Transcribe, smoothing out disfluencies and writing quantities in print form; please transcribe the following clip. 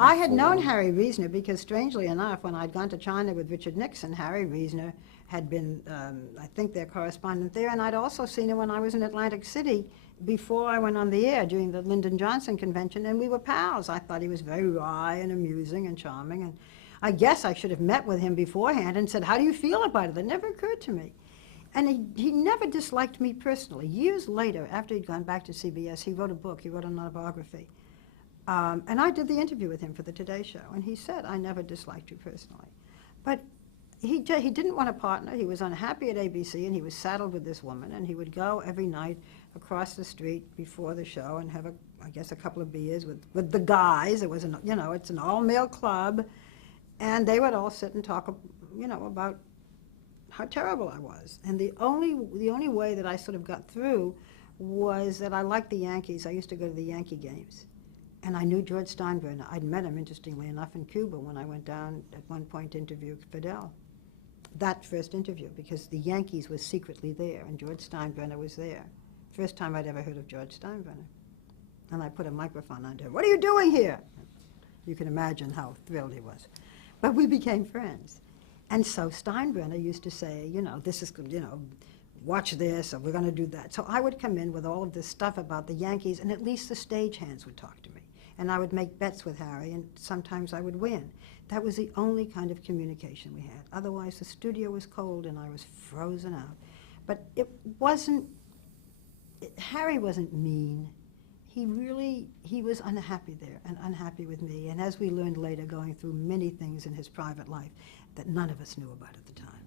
I had known Harry Reasoner because, strangely enough, when I'd gone to China with Richard Nixon, Harry Reasoner had been, I think, their correspondent there, and I'd also seen him when I was in Atlantic City before I went on the air during the Lyndon Johnson convention, and we were pals. I thought he was very wry and amusing and charming, and I guess I should have met with him beforehand and said, how do you feel about it? That never occurred to me. And he never disliked me personally. Years later, after he'd gone back to CBS, he wrote a book, he wrote an autobiography. And I did the interview with him for the Today Show, and he said, I never disliked you personally. But he didn't want a partner. He was unhappy at ABC, and he was saddled with this woman, and he would go every night across the street before the show and have, I guess, a couple of beers with the guys. It was, it's an all-male club, and they would all sit and talk, about how terrible I was. And the only way that I sort of got through was that I liked the Yankees. I used to go to the Yankee games. And I knew George Steinbrenner. I'd met him, interestingly enough, in Cuba when I went down at one point to interview Fidel. That first interview, because the Yankees were secretly there, and George Steinbrenner was there. First time I'd ever heard of George Steinbrenner. And I put a microphone under him. What are you doing here? You can imagine how thrilled he was. But we became friends. And so Steinbrenner used to say, this is, watch this, or we're going to do that. So I would come in with all of this stuff about the Yankees, and at least the stagehands would talk to me. And I would make bets with Harry, and sometimes I would win. That was the only kind of communication we had. Otherwise, the studio was cold, and I was frozen out. But Harry wasn't mean. He was unhappy there, and unhappy with me. And as we learned later, going through many things in his private life that none of us knew about at the time.